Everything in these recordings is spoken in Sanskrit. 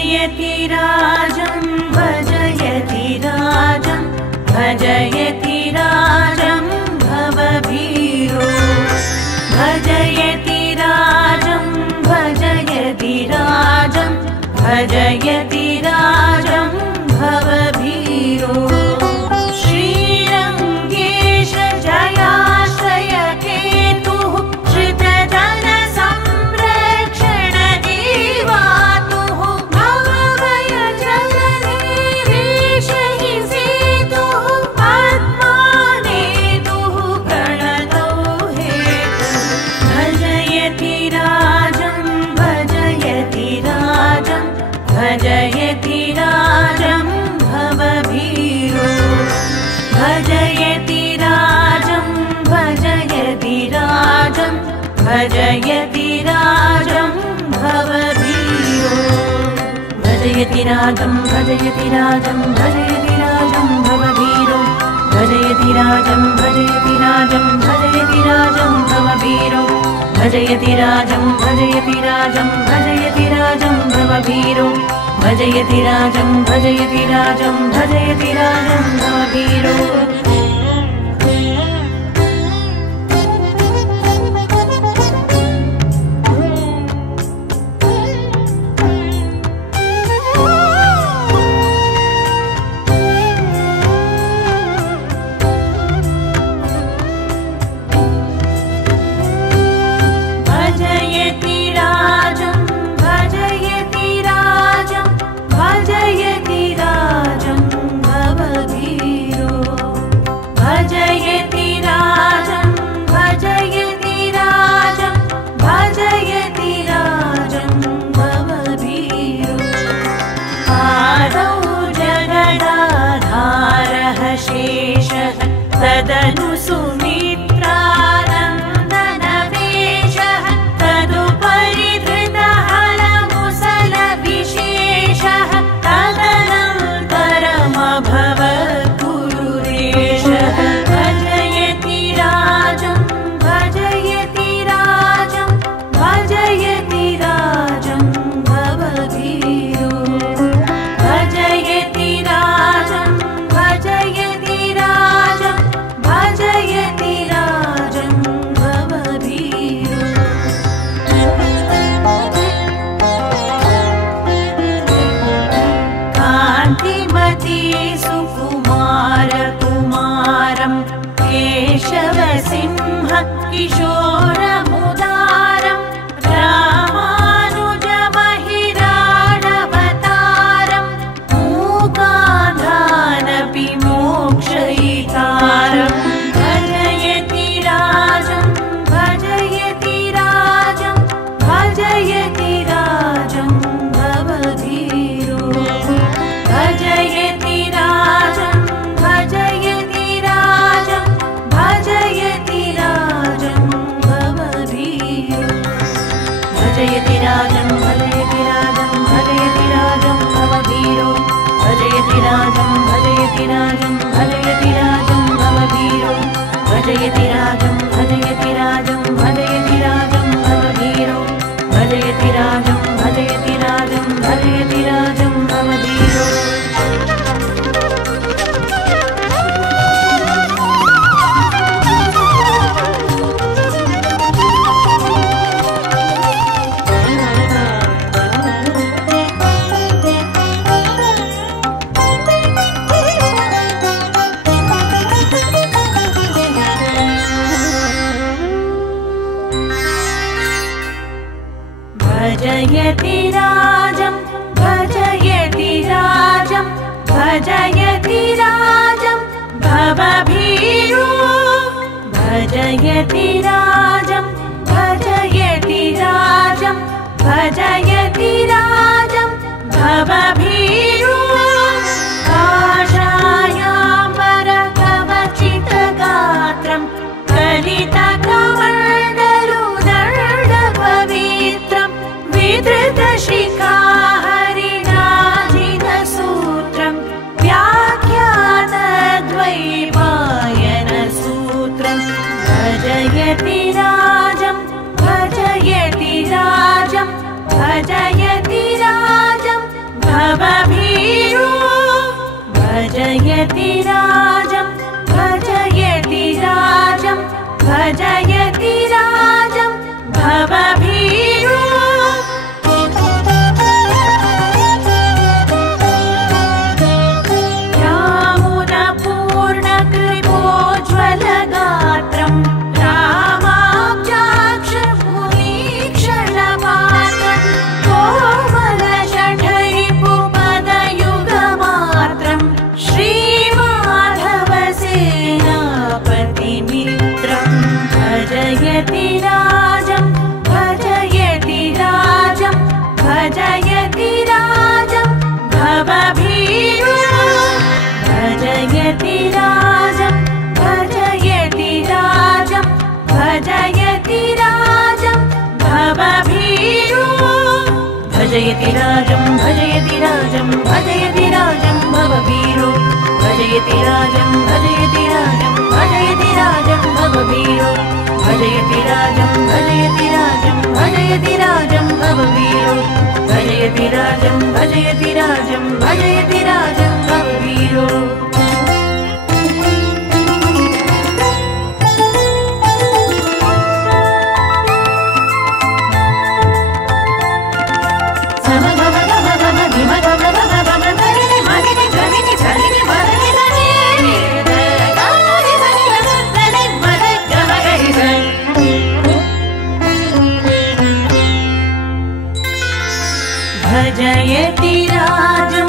भजयति राजं भजयति राजं भजयति राजं भवभीरो भजयति राजं भजयति राजं भजयति राजं भवभीरो श्रीरङ्गेश जयाश्रय केतुः श्रितजन संरक्षण देवातुः भवभयजलनिरीश हि सेतुः पद्मानेतुः प्रणतौ हेतुः भजयति राजं भजयति राजं भजयति राजं भवभीरो भजयति राजं भजयति राजं भजयति राजं भवभीरो भजयति राजं भजयति राजं भजयति राजं भवभीरो भजयति राजं भजयति राजं भजयति राजं भवभीरो भजयति राजं भजयति राजं भजयति राजं भवभीरो भजयति राजं भजयति राजं भजयति राजं भवभीरो भजयति राजं भजयति राजं भजयति राजं भवभीरो भजयति राजं भजयति राजं भजयति राजं भवभीरो आदौ जगदाधारः शेषः तदनु सुमित्रानन्दनवेशः तदुपरि धृतहलमुसलविशेषः तदनन्तरमभवत् गुरुरेशः भजयति राजं भजयति राजं भजयति राजं भवभीरो भजयति राजं भजयति राजं भजयति राजं भवभीरो कान्तिमती सुकुमारकुमारं केशवसिंह किशोरमुदारं रामानुजमहिराडवतारं मूकाधानपि मोक्षयितारं भजयति राजं भजयति राजं भजयति राजं भवभीरो भजयति राजं भजयति राजं भजयति राजं भवभीरो भजयति राजं भजयति राजं भजयति राजं भवभीरो भजयति राजं भजयति राजं भजयति राजं भवभीरो भजयति राजं भजयति राजं भजयति राजं भवभीरो भजयति राजं भजयति राजं भजयति राजं भवभीरो भजयति राजं भजयति राजं भजयति राजं भवभीरो भजयति राजं भजयति राजं भजयति राजं भवभीरो काषायाम्बरकवचितगात्रं कलितकमण्डलुदण्डपवित्रं विधृतशिखा हरिणाजिनसूत्रं व्याख्यानद्वैपायनसूत्रं भजयति राजं भजयति राजं भजयति राजं भजयति राजं भवभीरो यामुनपूर्णकृपोज्ज्वलगात्रं रामाब्जाक्षमुनीक्षणमात्रं कोमलषठरिपुपदयुगमात्रं श्रीमाधवसेनापतिमित्रं भजयति राजं भजयति राजं भजयति राजं भवभीरो भजयति राजं भजयति राजं भजयति राजं भवभीरो भजयति राजं भजयति राजं भजयति राजं भवभीरो भजयति राजं भजयति राजं भजयति राजं भवभीरो भजयति राजं भजयति राजं भजयति राजं भवभीरो भजयति राजं भजयति राजं भजयति राजं भवभीरो भजयति राजं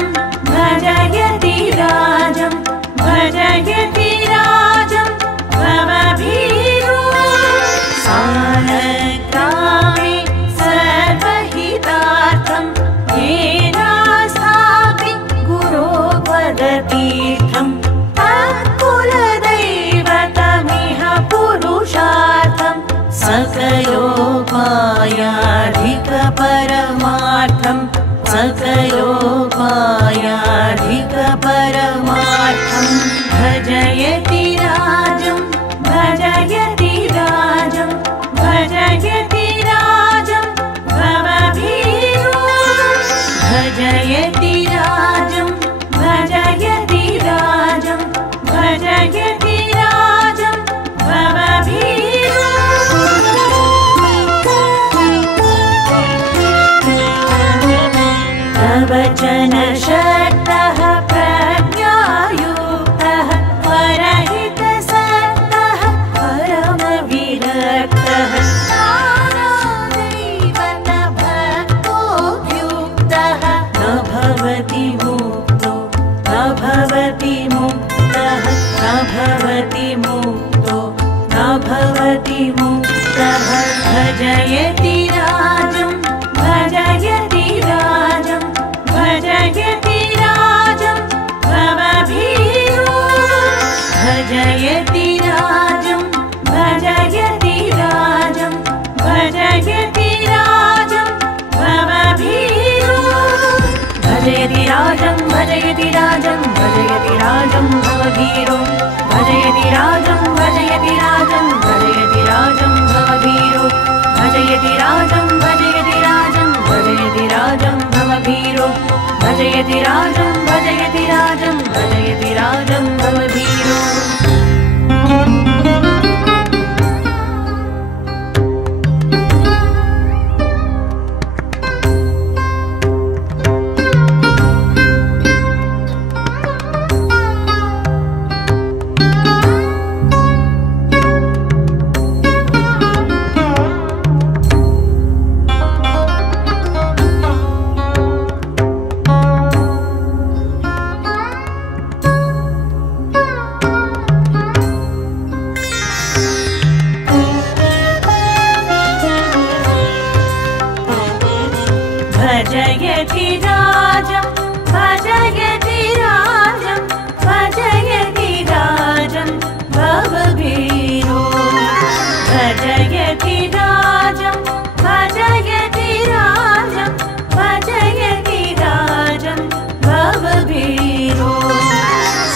भजयति राजं भजयति राजं भवभीरो सालग्रामे सर्वहितार्थं येनास्थापि गुरोपदतीर्थं तत्कुलदैवतमिह पुरुषार्थं सकलोपायाधिकपरमार्थं सकलोपायाधिकपरमार्थं भजयति राजं भजयति राजं भजयति राजं भवभीरो भजयति राजं भजयति राजं भजयति राजं भवभीरो प्रवचनशक्तः प्रज्ञायुक्तः परहितसक्तः परमविरक्तः नानादैवतभक्तोऽभ्युक्तः न भवति मुक्तो न भवति मुक्तः न भवति मुक्तो न भवति मुक्तः भजयति राजं भजयति राजं भजयति राजं भवभीरो भजयति राजं भजयति राजं भजयति राजं भवभीरो भजयति राजं भजयति राजं भजयति राजं भवभीरो भजयति राजं भजयति राजं भजयति राजं भवभीरो भजयति राजं भजयति राजं भजयति राजं भवभीरो भजयति राजं भजयति राजं भजयति राजं भवभीरो भजयति राजं भजयति राजं भजयति राजं भवभीरो भजयति राजं भजयति राजं भजयति राजं भवभीरो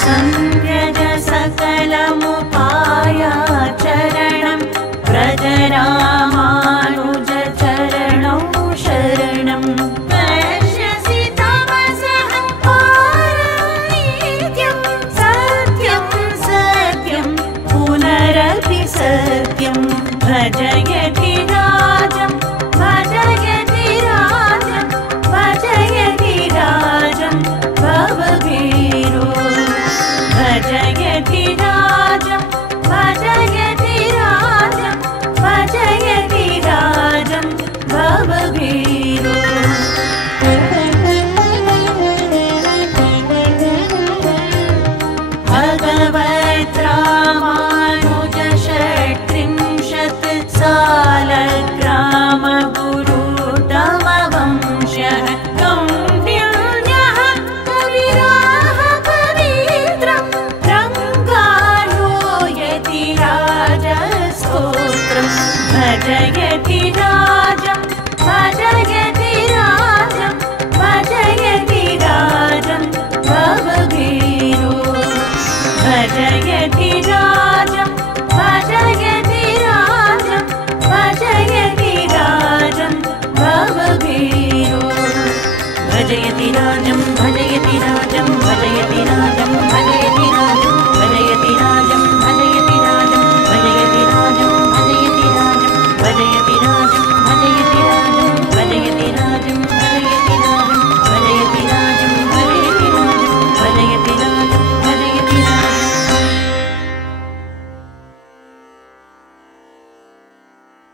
संव्रज सकलमुपायाचरणं व्रजरामानुज चरणौ शरणं पश्यसि तमसः पारनित्यं सत्यं सत्यं पुनरपि सत्यं भजयति राजं भजयति राजं भजयति राजं भजयति